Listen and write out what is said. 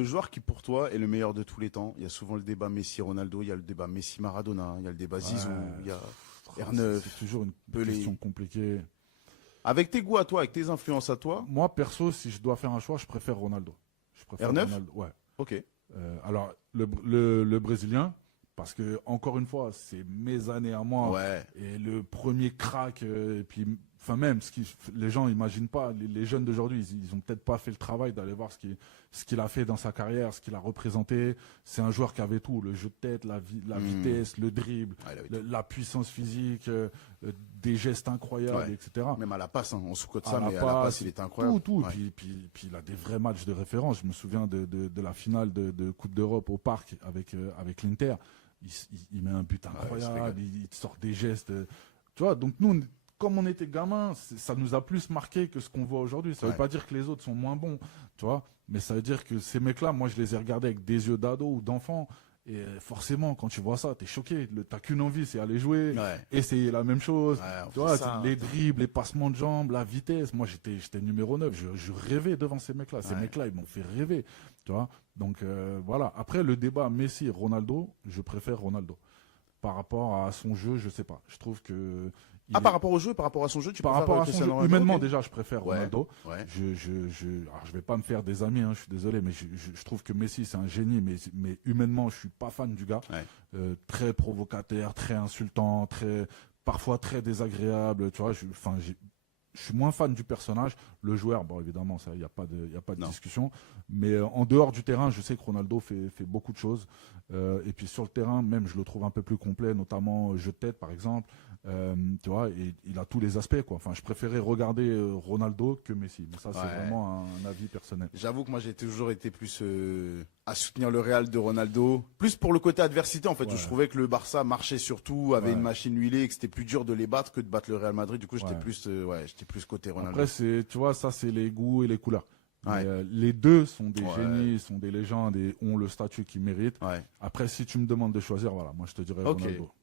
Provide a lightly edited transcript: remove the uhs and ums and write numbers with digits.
le joueur qui pour toi est le meilleur de tous les temps? Il y a souvent le débat Messi-Ronaldo, il y a le débat Messi-Maradona, il y a le débat Zizou, il y a R9, C'est toujours une Pelé. question compliquée. Avec tes goûts à toi, avec tes influences à toi. Moi, perso, si je dois faire un choix, je préfère Ronaldo. Je préfère R9? Ronaldo, ouais. Ok. Alors, le Brésilien, parce que, encore une fois, c'est mes années à moi. Ouais. Et le premier crack, et puis, enfin, même, les gens n'imaginent pas, les jeunes d'aujourd'hui, ils ont peut-être pas fait le travail d'aller voir ce qu'il a fait dans sa carrière, ce qu'il a représenté. C'est un joueur qui avait tout, le jeu de tête, la vitesse, le dribble, la puissance physique, des gestes incroyables, etc. Même à la passe, hein, on sous-cote À ça, la mais à la passe, il était incroyable. Tout. Ouais. Puis il a des vrais matchs de référence. Je me souviens de la finale de Coupe d'Europe au Parc avec l'Inter. Il met un but incroyable, il sort des gestes. Tu vois, donc nous, comme on était gamins, ça nous a plus marqué que ce qu'on voit aujourd'hui. Ça veut pas dire que les autres sont moins bons, tu vois, mais ça veut dire que ces mecs-là, moi, je les ai regardés avec des yeux d'ado ou d'enfant. Et forcément, quand tu vois ça, t'es choqué. T'as qu'une envie, c'est aller jouer, essayer la même chose. Tu vois, les dribbles, les passements de jambes, la vitesse. Moi, j'étais numéro 9. Je rêvais devant ces mecs-là. Ces mecs-là, ils m'ont fait rêver. Tu vois. Donc, voilà. Après, le débat Messi-Ronaldo, je préfère Ronaldo. Par rapport à son jeu, je sais pas. Je trouve que... par rapport au jeu, par rapport à son jeu, tu par préfères rapport à son jeu, Cristiano humainement Ronaldo? déjà, je préfère Ronaldo. Ouais. Alors, je vais pas me faire des amis, hein, je suis désolé, mais je trouve que Messi c'est un génie, mais humainement, je suis pas fan du gars. Très provocateur, très insultant, parfois très désagréable. Tu vois, je suis moins fan du personnage. Le joueur, bon, évidemment, ça, il y a pas de discussion. Mais en dehors du terrain, je sais que Ronaldo fait beaucoup de choses. Et puis sur le terrain, même, je le trouve un peu plus complet, notamment jeu de tête, par exemple. Tu vois, et il a tous les aspects, quoi. Enfin, je préférais regarder Ronaldo que Messi. Mais ça, c'est vraiment un avis personnel. J'avoue que moi, j'ai toujours été plus à soutenir le Real de Ronaldo, plus pour le côté adversité, en fait, où je trouvais que le Barça marchait surtout, avait une machine huilée, et que c'était plus dur de les battre que de battre le Real Madrid. Du coup, j'étais plus côté Ronaldo. Après, tu vois, ça, c'est les goûts et les couleurs. Mais, les deux sont des génies, sont des légendes et ont le statut qu'ils méritent. Après, si tu me demandes de choisir, voilà, moi je te dirais Ronaldo.